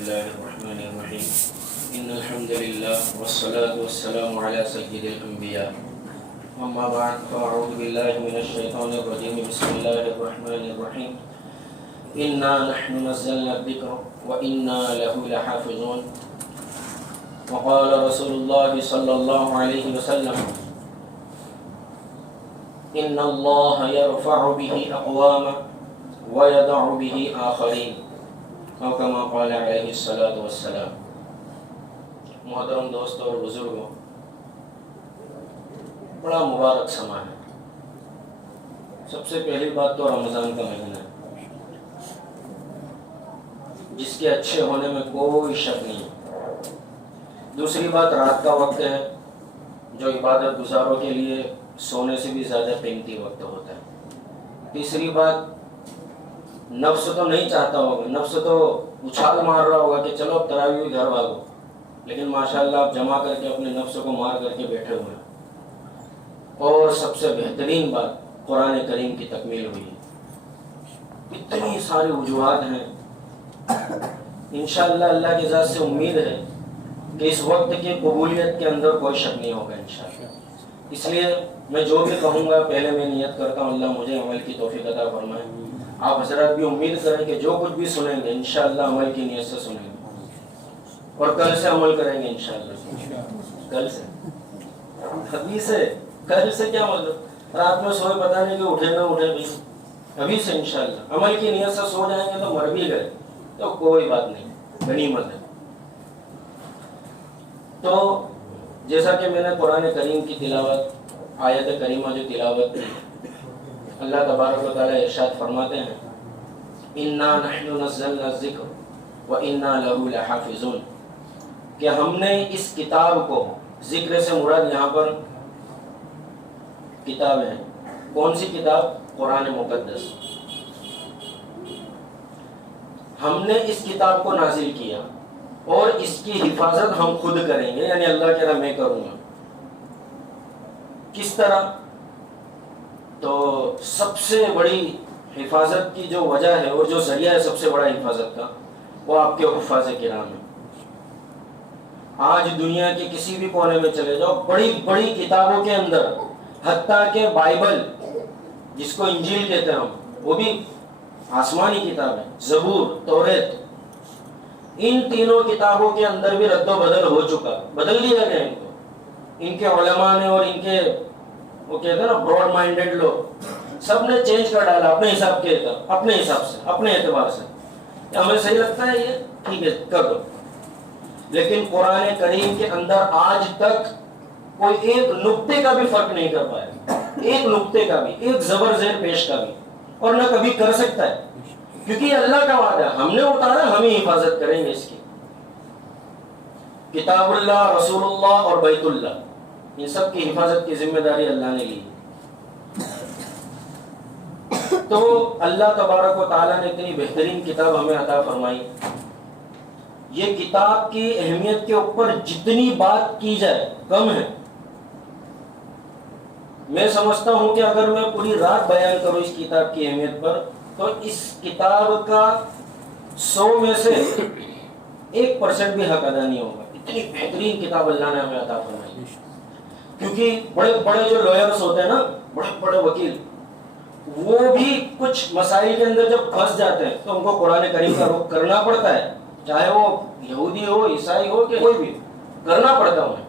الله الرحمن الرحيم إن الحمد لله والصلاة والسلام على سيد الأنبياء أما بعد فأعوذ بالله من الشيطان الرجيم بسم الله الرحمن الرحيم إنا نحن نزلنا الذكر وإنا له لحافظون وقال رسول الله صلى الله عليه وسلم إن الله يرفع به أقواما ويضع به آخرين او كما قال علیہ الصلوۃ والسلام۔ محترم دوستوں اور بزرگوں، بڑا مبارک سما ہے۔ سب سے پہلی بات تو رمضان کا مہینہ ہے، جس کے اچھے ہونے میں کوئی شک نہیں ہے۔ دوسری بات رات کا وقت ہے، جو عبادت گزاروں کے لیے سونے سے بھی زیادہ قیمتی وقت ہوتا ہے۔ تیسری بات، نفس تو نہیں چاہتا ہوگا، نفس تو اچھال مار رہا ہوگا کہ چلو اب تراویح گھر بھاگو، لیکن ماشاءاللہ آپ جمع کر کے اپنے نفس کو مار کر کے بیٹھے ہوئے ہیں۔ اور سب سے بہترین بات، قرآن کریم کی تکمیل ہوئی ہے۔ اتنی ساری وجوہات ہیں، انشاءاللہ اللہ کی ذات سے امید ہے کہ اس وقت کی قبولیت کے اندر کوئی شک نہیں ہوگا انشاءاللہ۔ اس لیے میں جو بھی کہوں گا پہلے میں نیت کرتا ہوں اللہ مجھے عمل کی توفیق عطا فرمائے۔ آپ حضرات بھی امید کریں کہ جو کچھ بھی سنیں گے انشاءاللہ عمل کی نیت سے سنیں گے، اور کل سے عمل کریں گے انشاءاللہ۔ کل سے، ابھی سے، کل سے کیا مطلب؟ رات میں سوئے پتہ نہیں کہ اٹھے نہ اٹھے بھی، ابھی سے انشاءاللہ عمل کی نیت سے سو جائیں گے تو مر بھی گئے تو کوئی بات نہیں، غنیمت ہے۔ تو جیسا کہ میں نے قرآن کریم کی تلاوت، آیت کریمہ جو تلاوت کی، اللہ تبارک و تعالی ارشاد فرماتے ہیں اِنَّا نَحْنُ نَزَّلْنَا الذِّكْرَ وَإِنَّا لَهُ لَحَافِظُونَ، کہ ہم نے اس کتاب کو، ذکر سے مراد یہاں پر کتاب ہے۔ کون سی کتاب؟ قرآن مقدس۔ ہم نے اس کتاب کو نازل کیا اور اس کی حفاظت ہم خود کریں گے، یعنی اللہ کہہ رہا میں کروں گا۔ کس طرح؟ تو سب سے بڑی حفاظت کی جو وجہ ہے اور جو ذریعہ ہے سب سے بڑا حفاظت کا، وہ آپ کے حفاظ کرام ہیں۔ آج دنیا کے کسی بھی کونے میں چلے جاؤ، بڑی بڑی کتابوں کے اندر، حتیٰ کہ بائبل جس کو انجیل کہتے ہیں ہم، وہ بھی آسمانی کتاب ہے، زبور، توریت، ان تینوں کتابوں کے اندر بھی رد و بدل ہو چکا، بدل دیا گیا ان کو۔ ان کے علماء نے اور ان کے وہ کہتے ہیں نا براڈ مائنڈڈ لوگ، سب نے چینج کر ڈالا اپنے حساب کے، اپنے حساب سے، اپنے اعتبار سے۔ ہمیں صحیح لگتا ہے یہ، ٹھیک ہے کر دو، لیکن قرآن کریم کے اندر آج تک کوئی ایک نقطے کا بھی فرق نہیں کر پایا، ایک نقطے کا بھی، ایک زبر زیر پیش کا بھی، اور نہ کبھی کر سکتا ہے، کیونکہ یہ اللہ کا وعدہ ہے، ہم نے اتارا، ہم ہی حفاظت کریں گے اس کی۔ کتاب اللہ، رسول اللہ اور بیت اللہ، ان سب کی حفاظت کی ذمہ داری اللہ نے لی۔ تو اللہ تبارک و تعالیٰ نے اتنی بہترین کتاب ہمیں عطا فرمائی۔ یہ کتاب کی اہمیت کے اوپر جتنی بات کی جائے کم ہے۔ میں سمجھتا ہوں کہ اگر میں پوری رات بیان کروں اس کتاب کی اہمیت پر تو اس کتاب کا 100 میں سے 1% بھی حق ادا نہیں ہوگا۔ اتنی بہترین کتاب اللہ نے ہمیں عطا فرمائی۔ کیونکہ بڑے بڑے جو لائرز ہوتے ہیں نا، بڑے بڑے وکیل، وہ بھی کچھ مسائل کے اندر جب پھنس جاتے ہیں تو ان کو قرآن کریم کا رخ کرنا پڑتا ہے، چاہے وہ یہودی ہو، عیسائی ہو کہ کوئی بھی، کرنا پڑتا ہے۔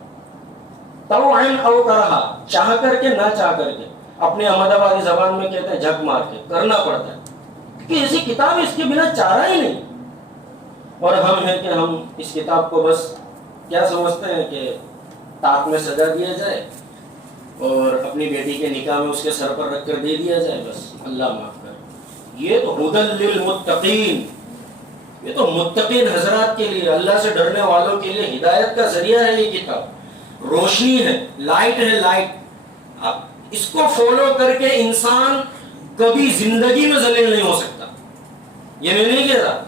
طوعاً او کرہا، چاہ کر کے نہ چاہ کر کے، اپنے احمد آبادی زبان میں کہتے ہیں جھک مار کے، کرنا پڑتا ہے، کیونکہ ایسی کتاب ہے اس کے بنا چارہ ہی نہیں۔ اور ہم ہیں کہ ہم اس کتاب کو بس کیا سمجھتے ہیں کہ تاک میں سجا دیا جائے اور اپنی بیٹی کے نکاح میں اس کے سر پر رکھ کر دے دیا جائے، بس اللہ معاف کر۔ یہ تو ہدی للمتقین، یہ تو متقین حضرات کے لیے، اللہ سے ڈرنے والوں کے لیے ہدایت کا ذریعہ ہے۔ یہ کتاب روشنی ہے، لائٹ ہے، لائٹ۔ اب اس کو فالو کر کے انسان کبھی زندگی میں ذلیل نہیں ہو سکتا۔ یہ میں نہیں کہہ رہا،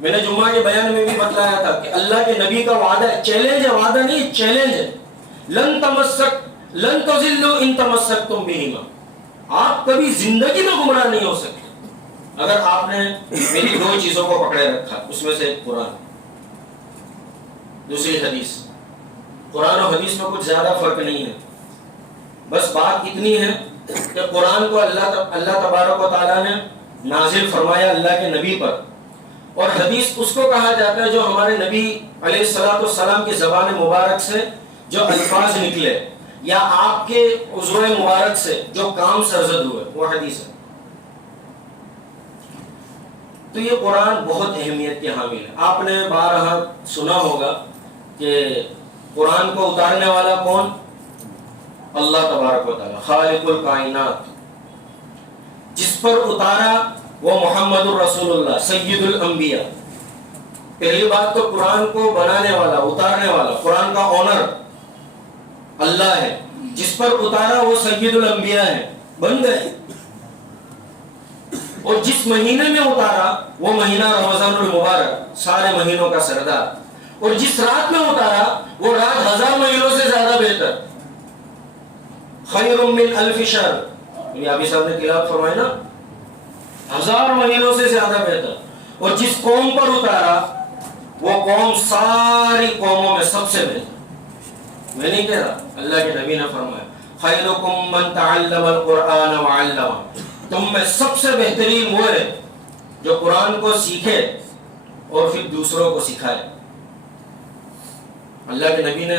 میں نے جمعہ کے بیان میں بھی بتلایا تھا کہ اللہ کے نبی کا وعدہ ہے، چیلنج ہے، وعدہ نہیں، چیلنج ہے۔ لن تضلوا ان تمسکتم بہما، آپ کبھی زندگی میں گمراہ نہیں ہو سکتے اگر آپ نے میری 2 چیزوں کو پکڑے رکھا، اس میں سے ایک قرآن، دوسری حدیث. قرآن و حدیث میں کچھ زیادہ فرق نہیں ہے، بس بات اتنی ہے کہ قرآن کو اللہ تبارک و تعالیٰ نے نازل فرمایا اللہ کے نبی پر، اور حدیث اس کو کہا جاتا ہے جو ہمارے نبی علیہ الصلوۃ والسلام کی زبان مبارک سے جو الفاظ نکلے یا آپ کے عضو مبارک سے جو کام سرزد ہوئے، وہ حدیث ہے. تو یہ قرآن بہت اہمیت کے حامل ہے. آپ نے بارہا سنا ہوگا کہ قرآن کو اتارنے والا کون؟ اللہ تبارک و تعالی خالق الکائنات. جس پر اتارا وہ محمد الرسول اللہ سید الانبیاء. پہلی بات تو قرآن کو بنانے والا، اتارنے والا، قرآن کا اونر اللہ ہے. جس پر اتارا وہ سید الانبیاء ہے، بن گئے. اور جس مہینے میں اتارا وہ مہینہ رمضان المبارک، سارے مہینوں کا سردار. اور جس رات میں اتارا وہ رات 1000 مہینوں سے زیادہ بہتر. خیر من الف شہر، ابھی صاحب نے تلاوت فرمائی نا، 1000 مہینوں سے زیادہ بہتر. اور جس قوم پر اتارا وہ قوم ساری قوموں میں سب سے بہتر. میں نہیں کہہ رہا، اللہ کے نبی نے فرمایا خیرکم من تعلم القرآن وعلمہ. تم میں سب سے بہترین وہ ہے جو قرآن کو سیکھے اور پھر دوسروں کو سکھائے. اللہ کے نبی نے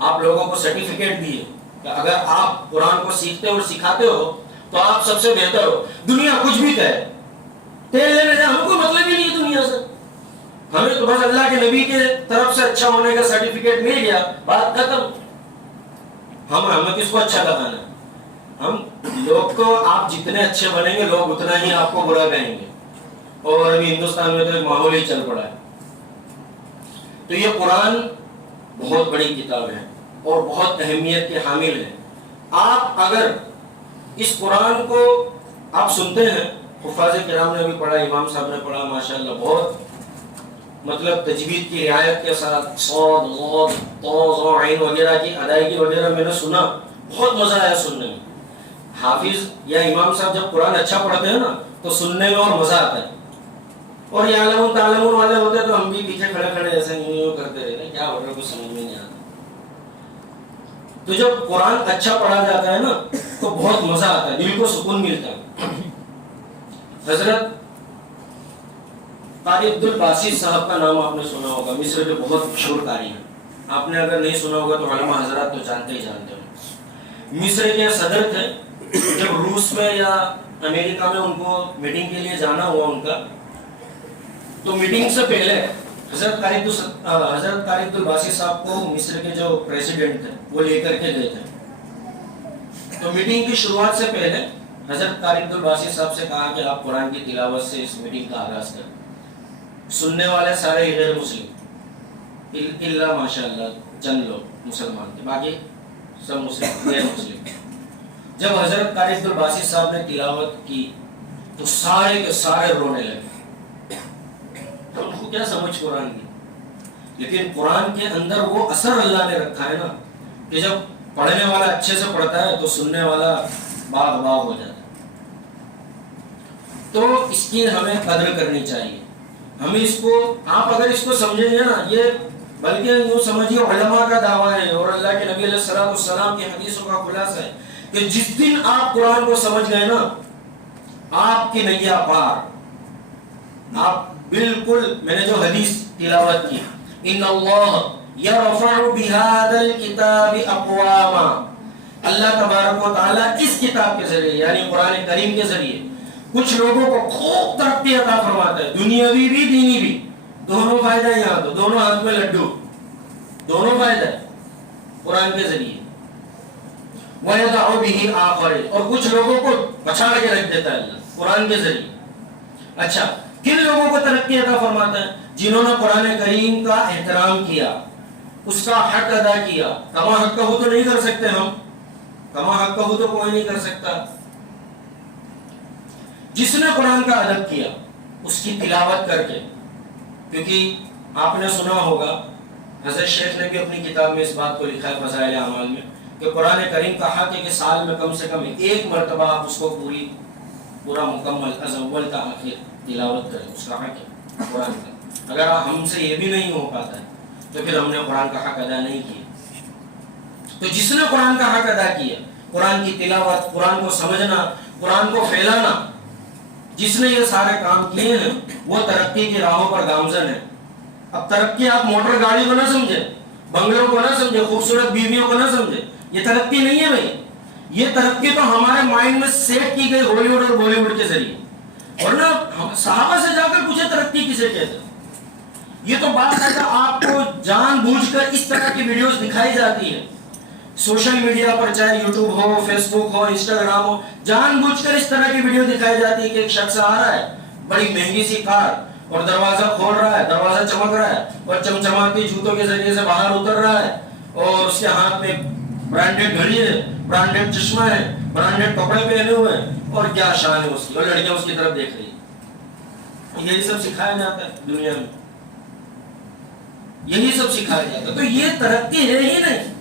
آپ لوگوں کو سرٹیفکیٹ دیے کہ اگر آپ قرآن کو سیکھتے اور سکھاتے ہو تو آپ سب سے بہتر ہو. دنیا کچھ بھی کہے، تیرے لینے جا، ہم کو مطلب ہی نہیں ہے دنیا سے. ہمیں تو بس اللہ کے نبی کے طرف سے اچھا ہونے کا سرٹیفکیٹ مل گیا، بات ختم. ہمیں کس کو اچھا لگانا ہے؟ ہم لوگ کو آپ جتنے اچھے بنیں گے لوگ اتنا ہی آپ کو برا کہیں گے. اور ابھی ہندوستان میں تو ایک ماحول ہی چل پڑا ہے. تو یہ قرآن بہت بڑی کتاب ہے اور بہت اہمیت کے حامل ہے. آپ اگر اس قرآن کو آپ سنتے ہیں، حفاظ کرام نے بھی پڑھا، امام صاحب نے پڑھا، ماشاءاللہ بہت مطلب تجوید کی رعایت کے ساتھ صاد غاد طا ظا عین وغیرہ کی ادائیگی وغیرہ میں نے سنا، بہت مزہ آیا سننے میں. حافظ یا امام صاحب جب قرآن اچھا پڑھتے ہیں نا تو سننے میں اور مزہ آتا ہے. اور یعلمون تعلمون والے ہوتے تو ہم بھی پیچھے کھڑے کھڑے ایسے یوں کرتے رہتے، کیا ہو رہا ہے کچھ سمجھ میں نہیں آتا. تو جب قرآن اچھا پڑھا جاتا ہے نا تو بہت مزہ آتا ہے، دل کو سکون ملتا ہے. حضرت قاری عبد الباسط صاحب کا نام آپ نے سنا ہوگا، مصر کے بہت مشہور قاری ہیں. آپ نے اگر نہیں سنا ہوگا تو علماء حضرات تو جانتے ہی جانتے ہیں. مصر کے صدر تھے. جب روس میں یا امریکہ میں ان کو میٹنگ کے لیے جانا ہوا ان کا، تو میٹنگ سے پہلے حضرت قاری عبد الباسط صاحب کو مصر کے جو پریزیڈنٹ تھے وہ لے کر کے گئے تھے. تو میٹنگ کی شروعات سے پہلے حضرت قاری عبد الباسط صاحب سے کہا کہ آپ قرآن کی تلاوت سے اس میٹنگ کا آغاز کریں. سننے والے سارے غیر مسلم، الا ماشاءاللہ چند لوگ مسلمان تھے، باقی سب مسلم غیر مسلم. جب حضرت قاری عبد الباسط صاحب نے تلاوت کی تو سارے کے سارے رونے لگے. تو ان کو کیا سمجھ قرآن کی، لیکن قرآن کے اندر وہ اثر اللہ نے رکھا ہے نا کہ جب پڑھنے والا اچھے سے پڑھتا ہے تو سننے والا باغ باغ ہو جاتا ہے. تو اس کی ہمیں قدر کرنی چاہیے. ہمیں اس کو، آپ اگر اس کو سمجھیں گے نا، یہ بلکہ یوں سمجھیے علماء کا دعویٰ ہے اور اللہ کے نبی علیہ الصلوۃ والسلام کی حدیثوں کا خلاصہ ہے کہ جس دن آپ قرآن کو سمجھ گئے نا، آپ کی نیا پار. آپ بالکل، میں نے جو حدیث تلاوت کی، ان اللہ یرفع بہذا الکتاب اقواما، اللہ تبارک و تعالیٰ اس کتاب کے ذریعے یعنی قرآن کریم کے ذریعے کچھ لوگوں کو خوب ترقی عطا فرماتا ہے، دنیاوی بھی دینی بھی، دونوں فائدہ یہاں تو، دونوں ہاتھ میں لڈو، دونوں فائدہ ہے قرآن کے ذریعے. وَيَدَعُ بِهِ آخَرِينَ، اور کچھ لوگوں کو پچھاڑ کے رکھ دیتا ہے اللہ قرآن کے ذریعے. اچھا، کن لوگوں کو ترقی عطا فرماتا ہے؟ جنہوں نے قرآن کریم کا احترام کیا، اس کا حق ادا کیا. کما حق کا ہو تو نہیں کر سکتے ہم، کما حق کا ہو تو کوئی نہیں کر سکتا. جس نے قرآن کا ادب کیا اس کی تلاوت کر کے، کیونکہ آپ نے سنا ہوگا حضرت شیخ نے بھی اپنی کتاب میں اس بات کو لکھا ہے فضائل اعمال میں کہ قرآن کریم کا حق ہے کہ سال میں کم سے کم ایک مرتبہ آپ اس کو پورا مکمل از اول تا آخر تلاوت کریں. اس کا حق ہے قرآن کا. اگر ہم سے یہ بھی نہیں ہو پاتا ہے تو پھر ہم نے قرآن کا حق ادا نہیں کیا. تو جس نے قرآن کا حق ادا کیا، قرآن کی تلاوت، قرآن کو سمجھنا، قرآن کو پھیلانا، جس نے یہ سارے کام کیے ہیں وہ ترقی کی راہوں پر گامزن ہے. اب ترقی آپ موٹر گاڑی کو نہ سمجھے، بنگلوں کو نہ سمجھے، خوبصورت بیویوں کو نہ سمجھے، یہ ترقی نہیں ہے بھائی. یہ ترقی تو ہمارے مائنڈ میں سیٹ کی گئی ہالی ووڈ اور بالی ووڈ کے ذریعے. اور نا صحابہ سے جا کر پوچھے ترقی کسے کہتے ہیں. یہ تو بات ہے کہ آپ کو جان بوجھ کر اس طرح کی ویڈیوز دکھائی جاتی ہے سوشل میڈیا پر، چاہے یوٹیوب ہو، فیس بک ہو، انسٹاگرام ہو، جان بوجھ کر اس طرح کی ویڈیو دکھائی جاتی ہے کہ ایک شخص آ رہا ہے بڑی مہنگی سی کار اور دروازہ کھول رہا ہے، دروازہ چمک رہا ہے اور چمچماتی جوتوں کے ذریعے سے باہر اتر رہا ہے اور اس کے ہاتھ میں برانڈیڈ گھڑی ہے، برانڈیڈ چشمہ ہے، برانڈیڈ کپڑے پہنے ہوئے ہیں اور کیا شان ہے اس کی، اور لڑکیاں اس کی طرف دیکھ رہی ہیں. یہی سب سکھایا جاتا ہے دنیا میں، یہی سب سکھایا جاتا ہے. تو یہ ترقی ہے ہی نہیں.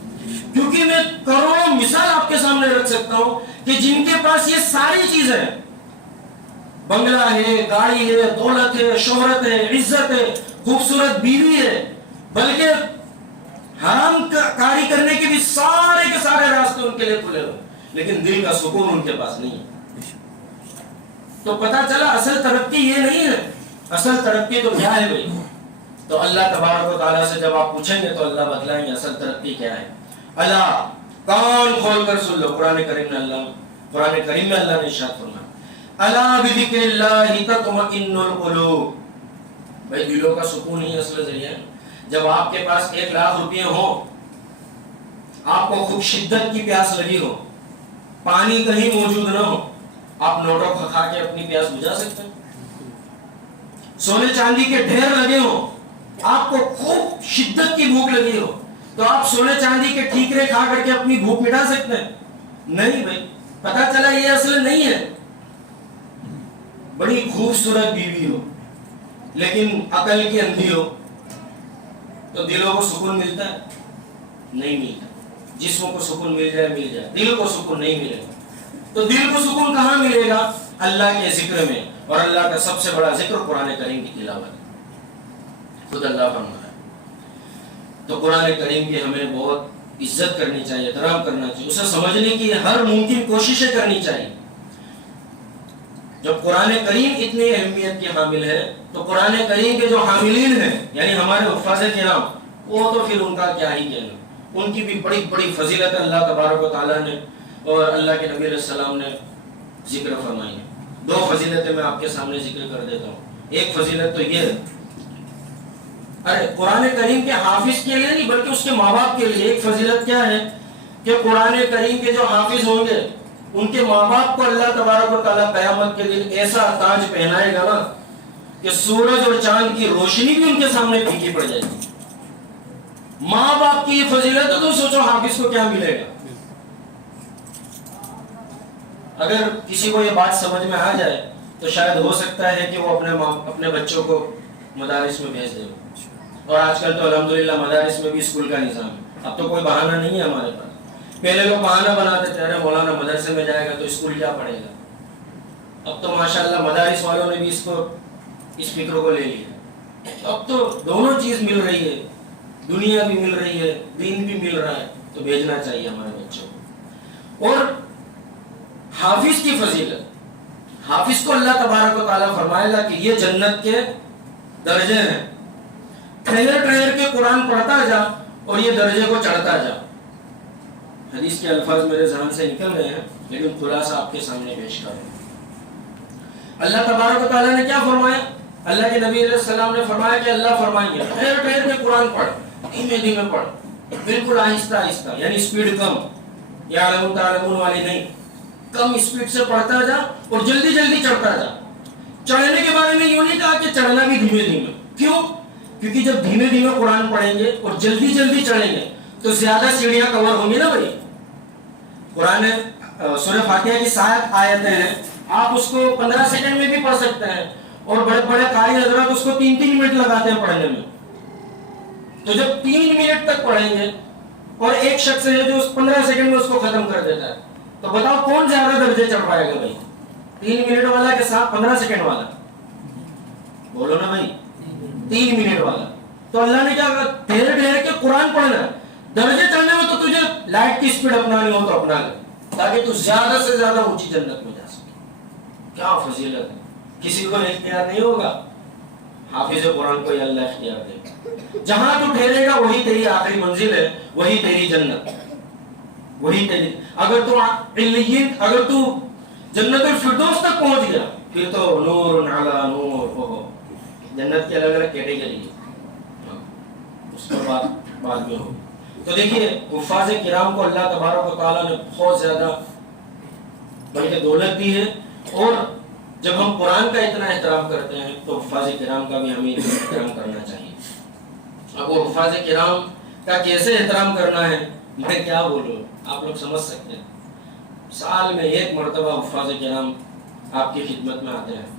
کیونکہ میں کروڑوں مثال آپ کے سامنے رکھ سکتا ہوں کہ جن کے پاس یہ ساری چیزیں ہیں، بنگلہ ہے، گاڑی ہے، دولت ہے، شہرت ہے، عزت ہے، خوبصورت بیوی ہے، بلکہ حرام کاری کرنے کے بھی سارے کے سارے راستے ان کے لیے کھلے ہوئے، لیکن دل کا سکون ان کے پاس نہیں ہے. تو پتا چلا اصل ترقی یہ نہیں ہے. اصل ترقی تو کیا ہے بھائی؟ تو اللہ تبارک و تعالیٰ سے جب آپ پوچھیں گے تو اللہ بتلائیں گے اصل ترقی کیا ہے. اللہ کان کھول کر سن لو، قرآن کریم میں اللہ نے ارشاد فرمایا الا بذکر اللہ تطمئن القلوب. بھائی دلوں کا سکون ہی اصل ذریعہ ہے. جب آپ کے پاس 1,00,000 روپے ہوں، آپ کو خوب شدت کی پیاس لگی ہو، پانی کہیں موجود نہ ہو، آپ نوٹوں کو کھا کے اپنی پیاس بجھا سکتے ہیں. سونے چاندی کے ڈھیر لگے ہوں، آپ کو خوب شدت کی بھوک لگی ہو، تو آپ سونے چاندی کے ٹھیکرے کھا کر کے اپنی بھوک مٹا سکتے ہیں؟ نہیں بھائی. پتا چلا یہ اصل نہیں ہے. بڑی خوبصورت بیوی ہو لیکن عقل کی اندھی ہو تو دلوں کو سکون ملتا ہے؟ نہیں ملتا. جسموں کو سکون مل جائے، دل کو سکون نہیں ملے گا. تو دل کو سکون کہاں ملے گا؟ اللہ کے ذکر میں. اور اللہ کا سب سے بڑا ذکر قرآن کریم کی تلاوت. خود اللہ فرماتا ہے. تو قرآن کریم کی ہمیں بہت عزت کرنی چاہیے، احترام کرنا چاہیے، اسے سمجھنے کی ہر ممکن کوششیں کرنی چاہیے. جب قرآن کریم اتنی اہمیت کی حامل ہے تو قرآن کریم کے جو حاملین ہیں یعنی ہمارے حفاظ کرام، وہ تو پھر ان کا کیا ہی کہنا. ان کی بھی بڑی بڑی فضیلت اللہ تبارک و تعالیٰ نے اور اللہ کے نبی علیہ السلام نے ذکر فرمائی ہے. 2 فضیلتیں میں آپ کے سامنے ذکر کر دیتا ہوں. ایک فضیلت تو یہ ہے، قرآن کریم کے حافظ کے لیے نہیں بلکہ اس کے ماں باپ کے لیے ایک فضیلت کیا ہے کہ قرآن کریم کے جو حافظ ہوں گے ان کے ماں باپ کو اللہ تبارک و تعالیٰ قیامت کے دن ایسا تاج پہنائے گا نا کہ سورج اور چاند کی روشنی بھی ان کے سامنے پھیکی پڑ جائے گی. ماں باپ کی یہ فضیلت ہے تو سوچو حافظ کو کیا ملے گا. اگر کسی کو یہ بات سمجھ میں آ جائے تو شاید ہو سکتا ہے کہ وہ اپنے بچوں کو مدارس میں بھیج دے. اور آج کل تو الحمدللہ مدارس میں بھی اسکول کا نظام ہے. اب تو کوئی بہانہ نہیں ہے ہمارے پاس. پہلے لوگ بہانہ بناتے تھے، ارے مولانا مدرسے میں جائے گا تو اسکول کیا پڑھے گا. اب تو ماشاءاللہ مدارس والوں نے بھی اس فکر کو لے لیا. اب تو دونوں چیز مل رہی ہے، دنیا بھی مل رہی ہے، دین بھی مل رہا ہے، تو بھیجنا چاہیے ہمارے بچوں کو. اور حافظ کی فضیلت، حافظ کو اللہ تبارک و تعالیٰ فرمائے گا کہ یہ جنت کے درجے ہیں. ٹھہر ٹھہر کے قرآن پڑھتا جا اور یہ درجے کو چڑھتا جا. حدیث کے الفاظ میرے ذہن سے نکل گئے ہیں لیکن خلاصہ آپ کے سامنے پیش کر رہے ہیں. اللہ تبارک و تعالیٰ نے کیا فرمایا؟ اللہ کے نبی علیہ السلام نے فرمایا کہ اللہ فرمائیں گے ٹھہر ٹھہر کے قرآن پڑھ، دھیمے دھیمے پڑھ، بالکل آہستہ آہستہ، یعنی سپیڈ کم، یعلمون تعلمون والی نہیں، کم سپیڈ سے پڑھتا جا اور جلدی جلدی چڑھتا جا. چڑھنے کے بارے میں یوں نہیں کہا کہ چڑھنا بھی دھیمے دھیمے. کیوں؟ کیونکہ جب دھیمے دھیمے قرآن پڑھیں گے اور جلدی جلدی چڑھیں گے تو زیادہ سیڑھیاں کور ہوں گی نا بھائی. قرآن سورہ فاتحہ کی 7 آیتیں ہیں، آپ اس کو 15 سیکنڈ میں بھی پڑھ سکتے ہیں اور بڑے بڑے قاری حضرات اس کو 3 منٹ لگاتے ہیں پڑھنے میں. تو جب 3 منٹ تک پڑھیں گے اور ایک شخص ہے جو 15 سیکنڈ میں اس کو ختم کر دیتا ہے، تو بتاؤ کون زیادہ درجے چڑھ پائے گا بھائی؟ 3 منٹ والا کے ساتھ 15 سیکنڈ والا؟ بولو نا بھائی. 3 منٹ والا. تو اللہ نے کیا کہا ٹھہر ٹھہر کے قرآن پڑھنا ہے. درجے چڑھنے میں تو تجھے لائٹ کی اسپیڈ اپنانی ہو تو اپنا لے, تاکہ تو زیادہ سے زیادہ اونچی جنت میں جا سکے. کیا فضیلت ہے, کسی کو اختیار نہیں ہوگا, حافظ قرآن کو اللہ اختیار دے. جہاں تو ٹھہرے گا وہی تیری آخری منزل ہے, وہی تیری جنت, وہی تیری. اگر تو علیین, اگر تو جنت الفردوس تک پہنچ گیا پھر تو نور علی نور ہو, جنت کی الگ الگ کیٹیگری ہے, اس کے بعد میں ہو. تو دیکھیے حفاظ کرام کو اللہ تبارک و تعالیٰ نے بہت زیادہ بلکہ دولت دی ہے, اور جب ہم قرآن کا اتنا احترام کرتے ہیں تو حفاظ کرام کا بھی ہمیں احترام کرنا چاہیے. اب وہ حفاظ کرام کا کیسے احترام کرنا ہے میں کیا بولوں, آپ لوگ سمجھ سکتے ہیں. سال میں ایک مرتبہ حفاظ کرام آپ کی خدمت میں آتے ہیں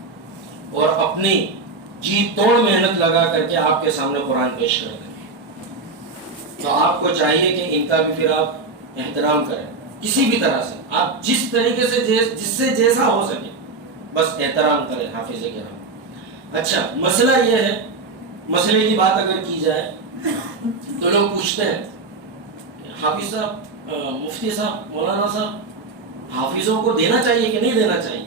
اور اپنی جی توڑ محنت لگا کر کے آپ کے سامنے قرآن پیش کرتے ہیں. تو آپ کو چاہیے کہ ان کا بھی پھر آپ احترام کریں کسی بھی طرح سے, آپ جس طریقے سے جس سے جیسا ہو سکے بس احترام کریں حافظ کرام. اچھا مسئلہ یہ ہے, مسئلے کی بات اگر کی جائے تو لوگ پوچھتے ہیں حافظ صاحب, مفتی صاحب, مولانا صاحب حافظوں کو دینا چاہیے کہ نہیں دینا چاہیے.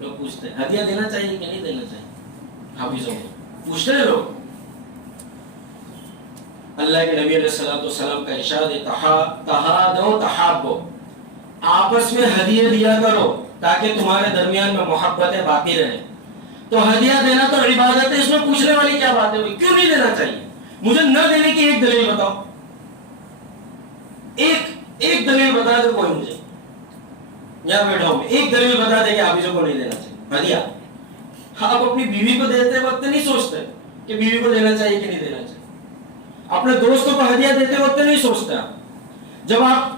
لوگ پوچھتے ہیں ہدیہ دینا چاہیے کہ نہیں دینا چاہیے حافظوں کو, پوچھتے ہیں لوگ. اللہ کے نبی علیہ الصلوۃ والسلام کا ارشاد ہے تہادو تحابو, آپس میں ہدیے دیا کرو تاکہ تمہارے درمیان میں محبتیں باقی رہیں. تو ہدیہ دینا تو عبادت ہے, اس میں پوچھنے والی کیا بات ہے بھائی, کیوں نہیں دینا چاہیے؟ مجھے نہ دینے کی ایک دلیل بتاؤ, ایک دلیل بتا دے کوئی مجھے, یہاں بیٹھا ہوں ایک دلیل بتا دے کہ حافظوں کو نہیں دینا چاہیے ہدیہ. آپ اپنی بیوی کو دیتے وقت نہیں سوچتے کہ بیوی کو دینا چاہیے کہ نہیں دینا چاہیے, اپنے دوستوں کو ہدیہ دیتے وقت نہیں سوچتے. جب آپ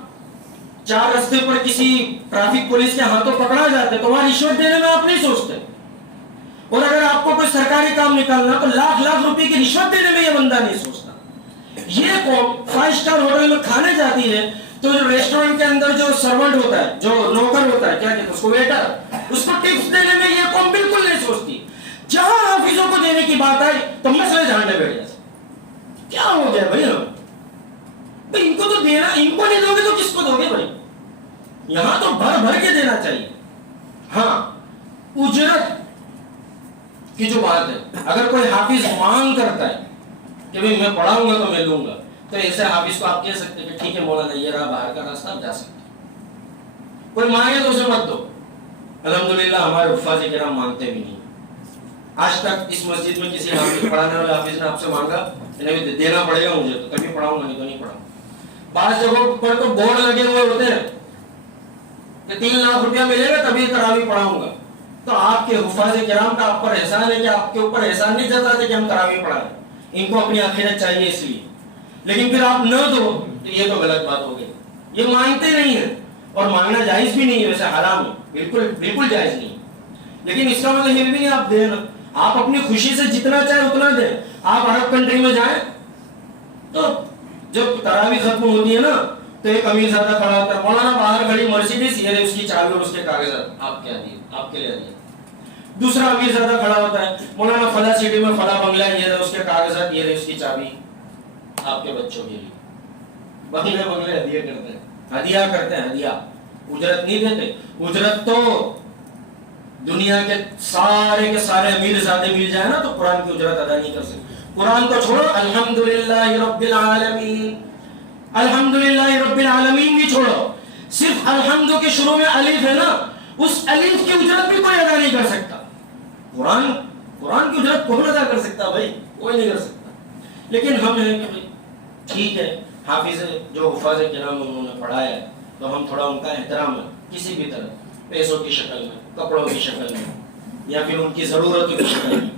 چار راستے پر کسی ٹریفک پولیس کے ہاتھوں پکڑا جاتے تو وہاں رشوت دینے میں آپ نہیں سوچتے, اور اگر آپ کو کوئی سرکاری کام نکالنا تو لاکھ روپے کی رشوت دینے میں یہ بندہ نہیں سوچتا. یہ قوم 5 اسٹار ہوٹل میں کھانے جاتی ہے تو جو ریسٹورنٹ کے اندر جو سرونٹ ہوتا ہے, جو نوکر ہوتا ہے, کیا کہتے ہیں اس کو, ویٹر, اس کو ٹپس دینے میں یہ قوم بالکل نہیں سوچتی. جہاں حافظوں کو دینے کی بات آئی تو مسئلے جھاڑنے بیٹھ جاتے. کیا ہو گیا بھائی, ان کو تو دینا, ان کو نہیں دو گے تو کس کو دو گے بھائی؟ یہاں تو بھر کے دینا چاہیے. ہاں اجرت کی جو بات ہے, اگر کوئی حافظ مانگ کرتا ہے کہ بھائی میں پڑھاؤں گا تو میں لوں گا, تو ایسے حافظ کو آپ کہہ سکتے ہیں کہ ٹھیک ہے مولانا یہ رہا باہر کا راستہ, آپ جا سکتے ہیں. کوئی مانگے تو اسے مت دو. الحمدللہ ہمارے حفاظ کرام مانگتے بھی نہیں. آج تک اس مسجد میں کسی حافظ, پڑھانے والے حافظ نے آپ سے مانگا دینا پڑے گا مجھے تو تبھی پڑھاؤں گا, نہیں تو نہیں پڑھاؤں. بعض جگہوں پر تو بورڈ لگے ہوئے ہوتے ہیں کہ 3 لاکھ روپیہ ملے گا تبھی تراویح پڑھاؤں گا. تو آپ کے حفاظ کرام کا آپ پر احسان ہے کہ آپ کے اوپر احسان نہیں جتاتے کہ ہم تراویح پڑھائیں, ان کو اپنی آخرت چاہیے اس لیے. لیکن پھر آپ نہ دو تو یہ تو غلط بات ہو گئی. یہ مانگتے نہیں ہیں, اور مانگنا جائز بھی نہیں ہے, ویسے حرام ہے, بالکل جائز نہیں. لیکن اس کا مطلب یہ بھی نہیں آپ دیں نا, آپ اپنی خوشی سے جتنا چاہے اتنا دیں. آپ عرب کنٹری میں جائیں تو جب تراویح ختم ہوتی ہے نا تو ایک امیر زیادہ کھڑا ہوتا ہے, مولانا باہر کھڑی مرسیڈیز, یہ رہے اس کی چابی اور اس کے کاغذات, آپ کے لیے دیا. دوسرا امیر زیادہ کھڑا ہوتا ہے, مولانا فلاں سٹی میں فلاں بنگلہ, یہ رہے اس کے کاغذات, یہ رہے اس کی چابی, آپ کے بچوں کے لیے. بنگلے ہدیہ کرتے ہیں, ہدیہ, اجرت نہیں دیتے. اجرت تو دنیا کے سارے امیر زادے مل جائے نا تو قرآن کی اجرت ادا نہیں کر سکتے. قرآن کو چھوڑو, الحمدللہ رب العالمین, الحمدللہ رب العالمین بھی چھوڑو, صرف الحمد کے شروع میں الف ہے نا, اس الف کی اجرت بھی کوئی ادا نہیں کر سکتا. قرآن کی اجرت کون ادا کر سکتا بھائی؟ کوئی نہیں کر سکتا. لیکن ہم ہیں کہ بھائی ٹھیک ہے, حافظ جو حفاظ کرام انہوں نے پڑھایا ہے تو ہم تھوڑا ان کا احترام ہے کسی بھی طرح, پیسوں کی شکل میں, کپڑوں کی شکل میں, یا پھر ان کی ضرورتوں کی شکل میں,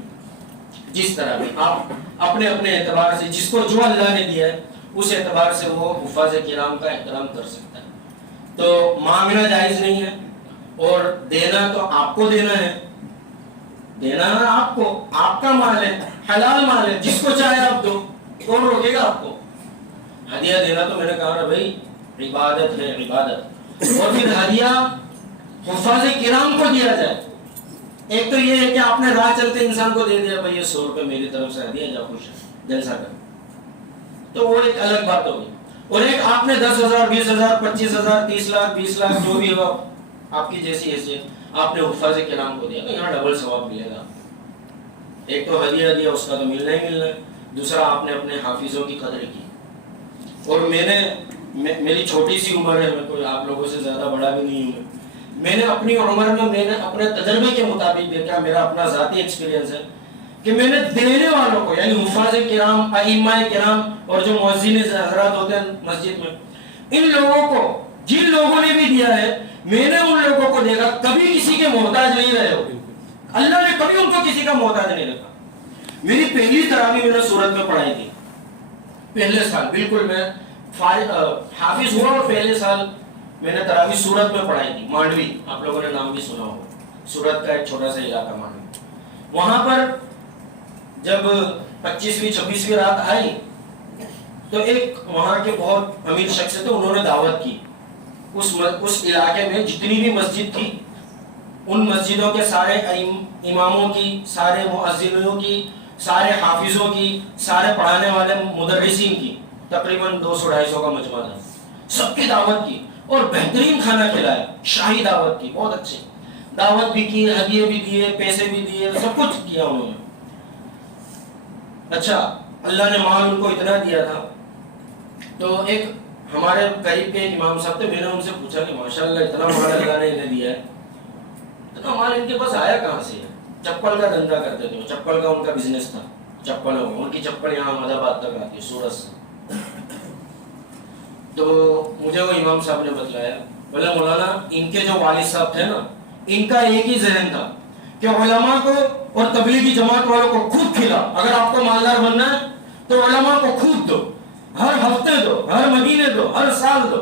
جس طرح بھی آپ اپنے اعتبار سے جس کو جو اللہ نے دیا ہے اس اعتبار سے وہ حفاظ کرام کا احترام کر سکتا ہے. تو مانگنا جائز نہیں ہے, اور دینا تو آپ کو دینا ہے. دینا آپ کو, آپ کا مال ہے, حلال مال ہے, جس کو چاہے آپ دو, کون روکے گا آپ کو؟ ہدیہ دینا تو میں نے کہا نا بھائی عبادت ہے, عبادت. اور پھر ہدیہ حفاظ کرام کو دیا جائے ایک تو یہ ہے کہ آپ نے راہ چلتے انسان کو دے دیا بھائی یہ 100 روپے میری طرف سے ہدیہ، جا خوش جلسہ کر، تو وہ ایک الگ بات ہوگی. اور ایک آپ نے 10,000 20,000 25,000 30 لاکھ 20 لاکھ جو بھی ہو آپ کی جیسی حیثیت آپ نے حفاظ کرام کو دیا، تو یہاں ڈبل ثواب ملے گا. ایک تو ہدیہ دیا اس کا تو ملنا ہی ملنا ہے، دوسرا آپ نے اپنے حافظوں کی قدر کی. اور میری چھوٹی سی عمر ہے، میں کوئی آپ لوگوں سے زیادہ بڑا بھی نہیں ہوں، میں نے اپنی عمر میں نے اپنے تجربے کے مطابق دیکھا، میرا اپنا ذاتی ایکسپیرینس ہے کہ میں نے دینے والوں کو یعنی حفاظ کرام، ائمہ کرام اور جو مؤذن حضرات ہوتے ہیں مسجد میں، ان لوگوں کو جن لوگوں نے بھی دیا ہے میں نے ان لوگوں کو دیکھا کبھی کسی کے محتاج نہیں رہے ہو. اللہ نے کبھی ان کو کسی کا محتاج نہیں رکھا. میری پہلی تراویح میں نے سورت میں پڑھائی تھی پہلے سال، بالکل میں حافظ ہوا اور پہلے سال میں نے تراویح سورت میں پڑھائی تھی. مانڈوی آپ لوگوں نے نام بھی سنا ہوگا، سورت کا ایک چھوٹا سا علاقہ مانڈوی. وہاں پر جب 25ویں 26ویں رات آئی تو ایک وہاں کے بہت امیر شخص تھے، انہوں نے دعوت کی اس علاقے میں جتنی بھی مسجد تھی ان مسجدوں کے سارے اماموں کی، سارے مؤذنوں کی، سارے حافظوں کی، سارے پڑھانے والے مدرسین کی، تقریباً 200-250 کا مجمع تھا. سب کی دعوت کی اور بہترین کھانا کھلایا، شاہی دعوت کی، بہت اچھی دعوت بھی کی، ہدیے بھی دیے، پیسے بھی دیے، سب کچھ کیا انہوں نے. اچھا اللہ نے مال ان کو اتنا دیا تھا، تو ایک ہمارے قریب کے ایک امام صاحب تھے، میں نے ان سے پوچھا کہ ماشاءاللہ اتنا مال اللہ نے انہیں دیا ہے، اتنا مال ان کے پاس آیا کہاں سے ہے؟ چپل کا دھندا کرتے تھے، چپل کا ان کا بزنس تھا، چپلوں کا، ان کی چپل یہاں احمد آباد تک آتی ہے سورت سے. تو مجھے وہ امام صاحب نے بتلایا، بولے مولانا ان کے جو والد صاحب تھے نا، ان کا ایک ہی ذہن تھا کہ علماء کو اور تبلیغی جماعت والوں کو خوب کھلا، اگر آپ کو مالدار بننا ہے تو علماء کو خوب دو، ہر ہفتے دو، ہر مہینے دو، ہر سال دو،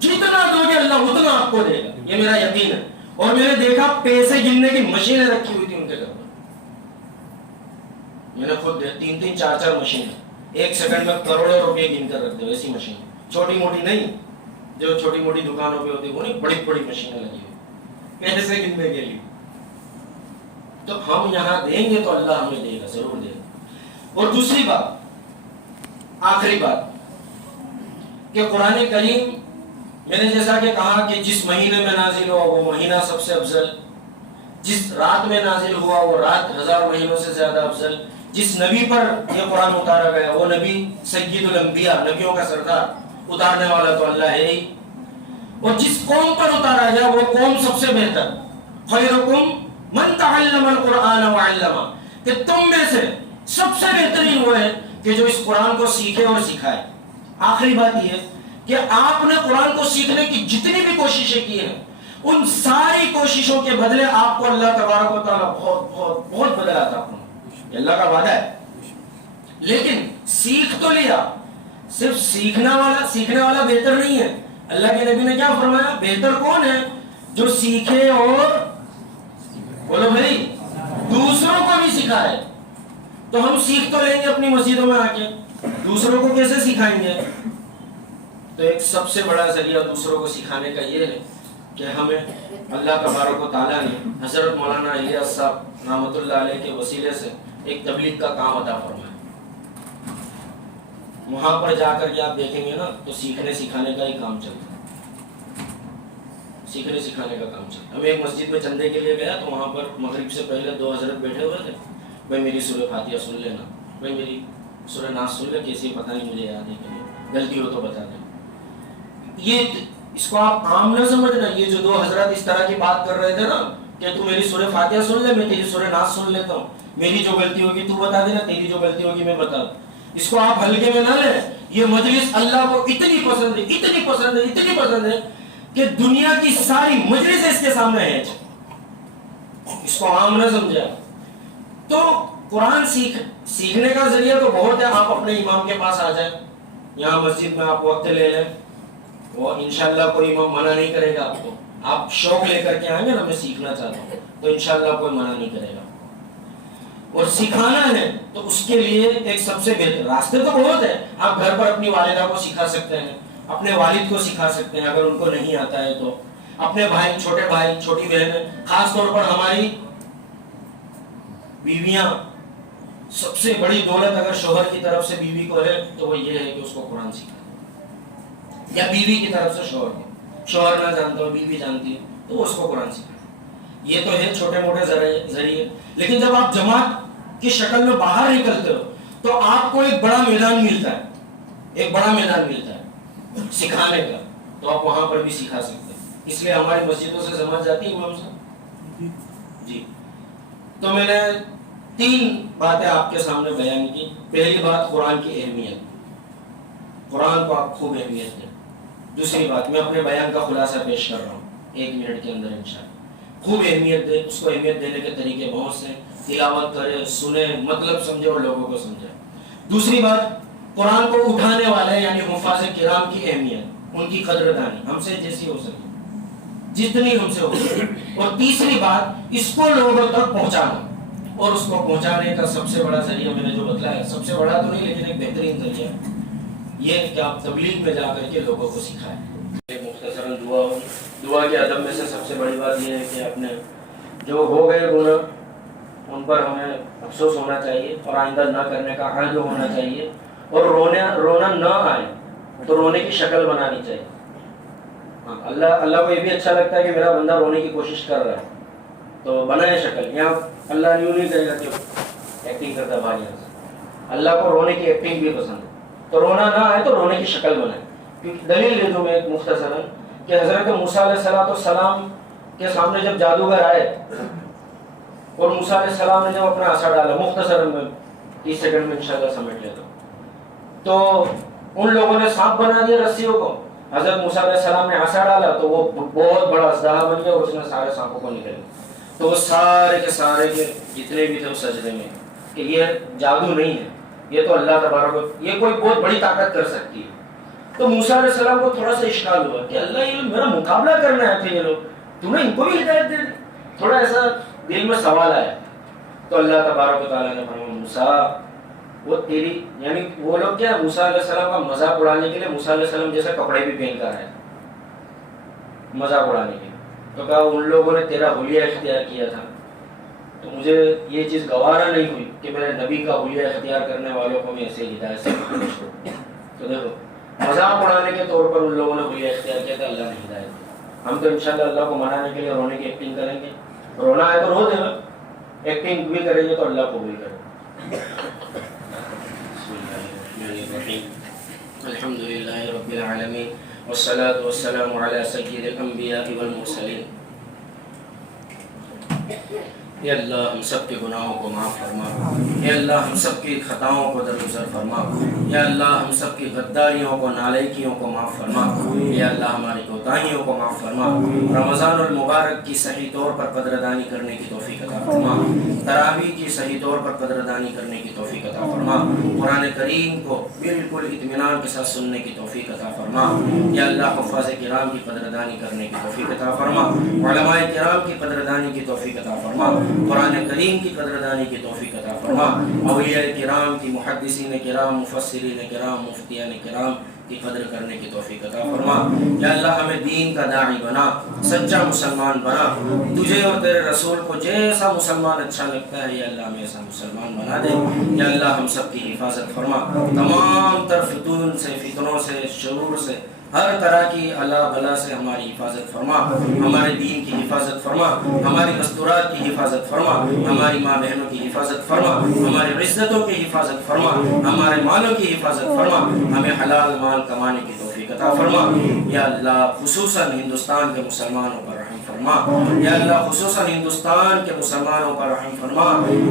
جتنا دو گے اللہ اتنا آپ کو دے گا، یہ میرا یقین ہے. اور میں نے دیکھا پیسے گننے کی مشینیں رکھی ہوئی تھی ان کے گھر پر، میں نے خود 3-3 4-4 مشینیں، ایک سیکنڈ میں کروڑوں روپے گن کر رکھتے ہو ایسی مشین، چھوٹی موٹی نہیں جو چھوٹی موٹی دکانوں پہ ہوتی وہ نہیں، بڑی بڑی مشینیں لگی ہوئی پیسے گننے کے لیے. تو ہم یہاں دیں گے تو اللہ ہمیں دے گا، ضرور دے گا. اور دوسری بات، آخری بات، کہ قرآن کریم میں نے جیسا کہ کہا کہ جس مہینے میں نازل ہوا وہ مہینہ سب سے افضل، جس رات میں نازل ہوا وہ رات 1000 مہینوں سے زیادہ افضل، جس نبی پر یہ قرآن اتارا گیا وہ نبی سید الانبیاء، نبیوں کا سردار، اتارنے والا تو اللہ ہے ہی. اور جس قوم پر اتارا گیا وہ قوم سب سے بہتر، خیرکم من تعلم القرآن وعلمہ، کہ تم میں سے سب سے بہترین وہ ہے کہ جو اس قرآن کو سیکھے اور سکھائے. آخری بات یہ کہ آپ نے قرآن کو سیکھنے کی جتنی بھی کوششیں کی ہیں ان ساری کوششوں کے بدلے آپ کو اللہ تبارک و تعالیٰ بہت بہت بہت بدلا تھا. یہ اللہ کا وعدہ ہے. لیکن سیکھ تو لیا، صرف سیکھنے والا بہتر نہیں ہے. اللہ کے نبی نے کیا فرمایا؟ بہتر کون ہے؟ جو سیکھے اور بولو بھائی دوسروں کو بھی سکھائے. تو ہم سیکھ تو لیں گے اپنی مسجدوں میں آ کے، دوسروں کو کیسے سکھائیں گے؟ تو ایک سب سے بڑا ذریعہ دوسروں کو سکھانے کا یہ ہے کہ ہمیں اللہ تبارک و تعالیٰ نے حضرت مولانا الیاس صاحب رحمۃ اللہ علیہ کے وسیلے سے ایک تبلیغ کا کام عطا فرمایا. وہاں پر جا کر کے آپ دیکھیں گے نا تو سیکھنے سکھانے کا ہی کام چلتا ہے، سیکھنے سکھانے کا کام چلتا ہے. ہم ایک مسجد میں چندے کے لیے گیا تو وہاں پر مغرب سے پہلے 2 حضرت بیٹھے ہوئے تھے. بھائی میری سورہ فاتحہ سن لینا، بھائی میری سورہ ناس سن لے، کیسی پتہ نہیں مجھے یاد ہے کہ نہیں، غلطی ہو تو بتا دیں. یہ اس کو آپ عام نہ سمجھنا، یہ جو 2 حضرات اس طرح کی بات کر رہے تھے نا کہ تو میری سورہ فاتحہ سن لے، میں تیری سورہ ناس سن لیتا ہوں، میری جو غلطی ہوگی تو بتا دینا، تیری جو غلطی ہوگی میں بتا دوں، اس کو آپ ہلکے میں نہ لیں. یہ مجلس اللہ کو اتنی پسند ہے، اتنی پسند ہے، اتنی پسند ہے کہ دنیا کی ساری مجلس اس کے سامنے ہے. اس کو عام نہ سمجھا. تو قرآن سیکھنے کا ذریعہ تو بہت ہے. آپ اپنے امام کے پاس آ جائیں، یہاں مسجد میں آپ وقت لے لیں، وہ انشاءاللہ کوئی امام منع نہیں کرے گا آپ کو. آپ شوق لے کر کے آئیں گے نا میں سیکھنا چاہتا ہوں تو انشاءاللہ کوئی منع نہیں کرے گا. اور سکھانا ہے تو اس کے لیے ایک سب سے بہتر راستے تو بہت ہے. آپ گھر پر اپنی والدہ کو سکھا سکتے ہیں، اپنے والد کو سکھا سکتے ہیں اگر ان کو نہیں آتا ہے تو، اپنے بھائی، چھوٹے بھائی، چھوٹی بہنیں، خاص طور پر ہماری بیویاں سب سے بڑی دولت اگر شوہر کی طرف سے بیوی کو ہے تو وہ یہ ہے کہ اس کو قرآن سکھائے، یا بیوی کی طرف سے شوہر کو، شوہر نہ جانتا ہو بیوی جانتی ہے تو وہ اس کو قرآن سکھائے. یہ تو ہے چھوٹے موٹے ذریعے. لیکن جب آپ جماعت کی شکل میں باہر نکلتے ہو تو آپ کو ایک بڑا میدان ملتا ہے، ایک بڑا میدان ملتا ہے سکھانے کا، تو آپ وہاں پر بھی سکھا سکتے ہیں. اس لیے ہماری مسجدوں سے سمجھ جاتی ہے امام صاحب جی. تو میں نے 3 باتیں آپ کے سامنے بیان کی. پہلی بات قرآن کی اہمیت، قرآن کو آپ خوب اہمیت دیں. دوسری بات میں اپنے بیان کا خلاصہ پیش کر رہا ہوں 1 منٹ کے اندر انشاءاللہ. خوب اہمیت دیں، اس کو اہمیت دینے کے طریقے بہت سے، تلاوت کرے، سنے، مطلب سمجھے اور لوگوں کو سمجھے. دوسری بات قرآن کو اٹھانے والے یعنی حفاظ کرام کی اہمیت، ان کی قدردانی ہم سے جیسی ہو سکے، جتنی ہم سے ہو سکے. اور تیسری بات اس کو لوگوں تک پہنچانا، اور اس کو پہنچانے کا سب سے بڑا ذریعہ میں نے جو بتلایا، سب سے بڑا تو نہیں لیکن ایک بہترین ذریعہ یہ کہ آپ تبلیغ میں جا کر کے لوگوں کو سکھائیں. مختصراً دعا کے ادب میں سے سب سے بڑی بات یہ ہے کہ اپنے جو ہو گئے گناہ ان پر ہمیں افسوس ہونا چاہیے اور آئندہ نہ کرنے کا عہد ہونا چاہیے. اور رونا نہ آئے تو رونے کی شکل بنانی چاہیے. اللہ کو یہ بھی اچھا لگتا ہے کہ میرا بندہ رونے کی کوشش کر رہا ہے تو بنائے شکل. یہاں اللہ یوں نہیں کہے گا کہ ایکٹنگ کرتا ہے بھائی. اللہ کو رونے کی ایکٹنگ بھی پسند ہے، تو رونا نہ آئے تو رونے کی شکل بنائے. کیونکہ دلیل دے دوں میں ایک مختصراً کہ حضرت موسیٰ علیہ السلام کے سامنے جب جادوگر آئے اور موسیٰ علیہ السلام نے جب اپنا عصا ڈالا، مختصراً میں 30 سیکنڈ میں انشاءاللہ سمیٹ لیتا ہوں، تو ان لوگوں نے سانپ بنا دیا رسیوں کو. حضرت موسیٰ علیہ السلام نے عصا ڈالا تو وہ بہت بڑا اژدہا بن گیا اور اس نے سارے سانپوں کو نکل گیا. تو وہ سارے کے جتنے بھی تھے وہ سجدے میں کہ یہ جادو نہیں ہے، یہ تو اللہ تبارک یہ کوئی بہت بڑی طاقت کر سکتی ہے. تو موسیٰ علیہ السلام کو تھوڑا سا اشکال ہوا کہ اللہ یہ میرا مقابلہ کرنا ہے تھے، یہ لوگ تم نے ان کو بھی ہدایت دے دی. تھوڑا ایسا دل میں سوال آیا. تو اللہ تبارک و تعالیٰ نے فرمایا موسیٰ وہ تیری یعنی وہ لوگ کیا موسیٰ علیہ السلام کا مذاق اڑانے کے لیے موسیٰ علیہ السلام جیسے کپڑے بھی پہن کر آئے مذاق اڑانے کے لیے. تو کہا ان لوگوں نے تیرا حلیہ اختیار کیا تھا تو مجھے یہ چیز گوارا نہیں ہوئی کہ میرے نبی کا حلیہ اختیار کرنے والوں کو میں ایسے ہدایت سے چھوڑوں. تو دیکھو مذاق اڑانے کے طور پر ان لوگوں نے حلیہ اختیار کیا تھا، اللہ نے ہدایت دی. ہم تو انشاءاللہ اللہ کو منانے کے لیے رونے کی ایکٹنگ کریں گے. رونا ہے تو رو دیں، ایکٹنگ بھی کریں گے تو اللہ کو بھی کریں. الحمدللہ رب العالمین والصلاة والسلام علی سید الانبیاء والمرسلین. اے اللہ ہم سب کے گناہوں کو معاف فرما، اے اللہ ہم سب کی خطاؤں کو درگزر فرما، اے اللہ ہم سب کی غداریوں کو نالائکیوں کو معاف فرما، اے اللہ ہماری کوتاہیوں کو معاف فرما. رمضان المبارک کی صحیح طور پر قدردانی کرنے کی توفیق عطا فرما، تراویح کی صحیح طور پر قدردانی کرنے کی توفیق عطا فرما، قرآن کریم کو بالکل اطمینان کے ساتھ سننے کی توفیق عطا فرما. یا اللہ حفاظ کرام کی قدردانی کرنے کی توفیق عطا فرما، علماء کرام کی قدردانی کی توفیق عطا فرما، قرآن کریم کی قدردانی کی توفیق عطا فرما، اولیاء کرام کی، محدثین کرام، مفسرین کرام، مفتیان کرام کی قدر کرنے کی توفیق عطا فرما. یا اللہ ہمیں دین کا داعی بنا، سچا مسلمان بنا، تجھے اور تیرے رسول کو جیسا مسلمان اچھا لگتا ہے یا اللہ ہمیں ایسا مسلمان بنا دے. یا اللہ ہم سب کی حفاظت فرما، تمام تر فتون سے، فتنوں سے، شرور سے، ہر طرح کی اللہ بلا سے ہماری حفاظت فرما، ہمارے دین کی حفاظت فرما، ہماری مستورات کی حفاظت فرما، ہماری ماں بہنوں کی حفاظت فرما، ہماری عزتوں کی حفاظت فرما، ہمارے مالوں کی حفاظت فرما، ہمیں حلال مال کمانے کی توفیق عطا فرما. یا اللہ خصوصاً ہندوستان کے مسلمانوں پر رحم فرما، یا اللہ خصوصاً ہندوستان کے مسلمانوں پر رحم فرما،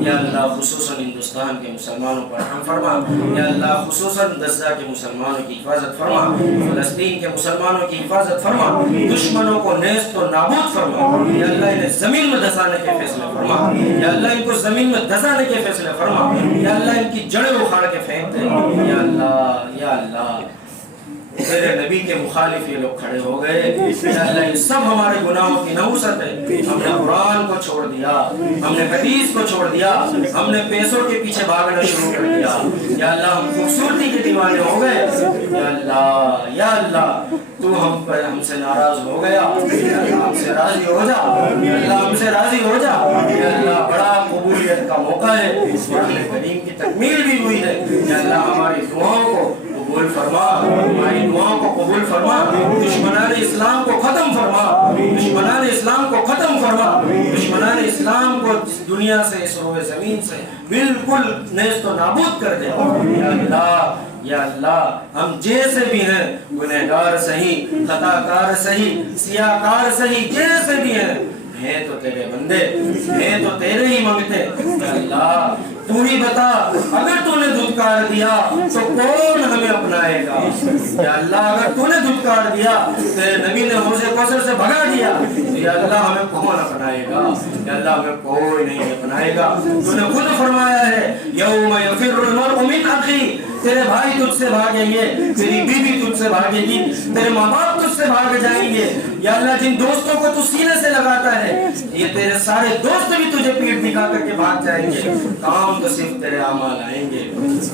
یا اللہ خصوصاً ہندوستان کے مسلمانوں پر رحم فرما، یا اللہ خصوصاً غزہ کے مسلمانوں کی حفاظت فرما، فلسطین کے مسلمانوں کی حفاظت فرما، دشمنوں کو نیست و نابود فرما. یا اللہ انہیں زمین میں دھسانے کے فیصلے فرما، یا اللہ ان کو زمین میں دھسانے کے فیصلے فرما، یا اللہ ان کی جڑیں اکھاڑ کے پھینک دے. یا اللہ یا اللہ تیرے نبی کے مخالف یہ لوگ کھڑے ہو گئے. یا اللہ یہ سب ہمارے گناہوں کی نحوست ہے. ہم نے قرآن کو چھوڑ دیا، ہم نے حدیث کو چھوڑ دیا، ہم نے پیسوں کے پیچھے بھاگنا شروع کر دیا. یا اللہ ہم خوبصورتی کے دیوانے ہو گئے. یا اللہ تو ہم سے ناراض ہو گیا، یا اللہ ہم سے راضی ہو جا، یا اللہ ہم سے راضی ہو جا. یا اللہ بڑا قبولیت کا موقع ہوتا ہے قرآن کریم کی تکمیل بھی ہوئی ہے. یا اللہ ہماری دعاؤں کو قبول فرما, ہماری دعاؤں کو قبول فرما, دشمنان اسلام کو ختم فرما, دشمنان اسلام کو ختم فرما, دشمنان اسلام کو دنیا سے, اس روئے زمین سے بالکل نیست و نابود کر دے. یا اللہ, یا اللہ ہم جیسے بھی ہیں, گنہگار سہی, خطا کار سہی, سیاہ کار سہی, جیسے بھی ہیں تو تیرے بندے, ہیں تو تیرے ہی منگتے. یا اللہ تو ہی بتا, اگر تو نے دھتکار دیا تو کون ہمیں اپنائے گا. یا اللہ اگر تو نے دھتکار دیا, تیرے نبی نے حوض کوثر سے بھگا دیا, تو یا اللہ ہمیں کون اپنائے گا. یا اللہ ہمیں کوئی نہیں اپنائے گا. تو نے خود فرمایا ہے یوم یفر المرء من اخیہ, تیرے بھائی تجھ سے بھاگیں گے, تیری بیوی تجھ سے بھاگے گی, تیرے ماں باپ تجھ سے بھاگ جائیں گے. یا اللہ جن دوستوں کو تو سینے سے لگاتا ہے, یہ تیرے سارے دوست بھی تجھے پیٹ دکھا کر کے بھاگ جائیں گے. کام تو صرف تیرے اعمال آئیں گے.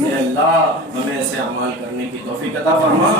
اے اللہ ہمیں ایسے اعمال کرنے کی توفیق عطا فرما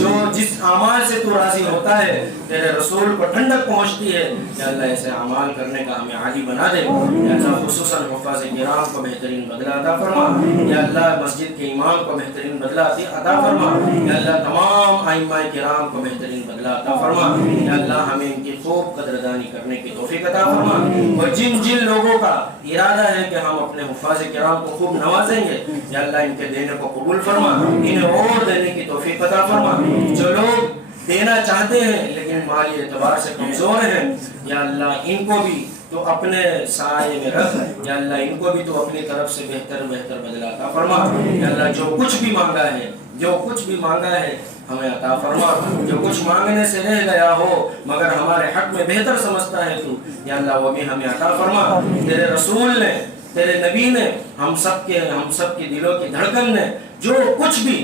جو جس اعمال سے تو راضی ہوتا ہے, تیرے رسول کو ٹھنڈک پہنچتی ہے. یا اللہ ایسے اعمال کرنے کا ہمیں عادی بنا دے. یا اللہ خصوصاً حفاظ کرام کو بہترین بدلہ عطا فرما. یا اللہ مسجد کے امام کو بہترین بدلہ عطا فرما. یا اللہ تمام ائمہ کرام کو بہترین بدلہ عطا فرما. یا اللہ ہمیں ان کی خوب قدردانی کرنے کی توفیق عطا فرما. اور جن جن لوگوں کا ارادہ ہے کہ ہم اپنے حفاظ کرام کو خوب نوازیں گے, یا اللہ ان کے دینے کو قبول فرما, انہیں اور دینے کی توفیق عطا فرما. جو لوگ دینا چاہتے ہیں لیکن مالی اعتبار سے کمزور ہیں, یا اللہ ان کو بھی تو اپنے سائے میں رکھ. یا اللہ ان کو بھی تو اپنی طرف سے بہتر بدلہ عطا فرما. یا اللہ جو کچھ بھی مانگا ہے, جو کچھ بھی مانگا ہے ہمیں عطا فرما. جو کچھ مانگنے سے رہ گیا ہو مگر ہمارے حق میں بہتر سمجھتا ہے تو, یا اللہ وہ بھی ہمیں عطا فرما. تیرے رسول نے, تیرے نبی نے ہم سب کے دلوں کی دھڑکن نے جو کچھ بھی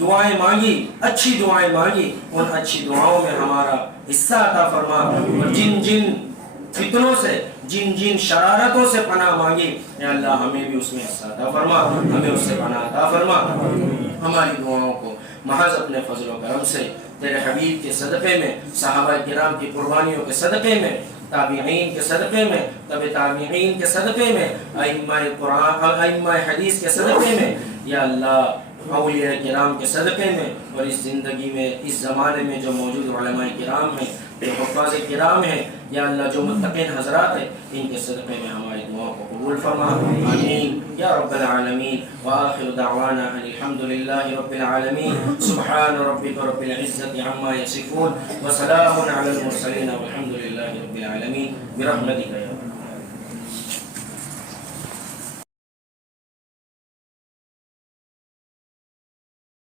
دعائیں مانگی, اچھی دعائیں مانگی, ان اچھی دعاؤں میں ہمارا حصہ عطا فرما. اور جن جن فتنوں سے, جن جن شرارتوں سے پناہ مانگی, یا اللہ ہمیں بھی اس میں حصہ عطا فرما, ہمیں اس سے پناہ عطا فرما. ہماری دعاؤں کو محض اپنے فضل و کرم سے, تیرے حبیب کے صدقے میں, صحابہ کرام کی قربانیوں کے صدقے میں, تابعین کے صدقے میں, تبع تابعین کے صدقے میں, ائمہ قرآن, ائمہ حدیث کے صدقے میں, یا اللہ اولیاء کرام کے صدقے میں, اور اس زندگی میں, اس زمانے میں جو موجود علماء کرام ہیں, جو حفاظ کرام ہیں, یا اللہ جو متقین حضرات ہیں, ان کے صدقے میں ہماری دعاؤں کو قبول فرما. آمین یا رب العالمین. وآخر دعوانا ان الحمد للہ رب العالمین. سبحان ربک رب العزت عما یصفون, وسلام علی المرسلین, والحمد للہ رب العالمین. برحمتک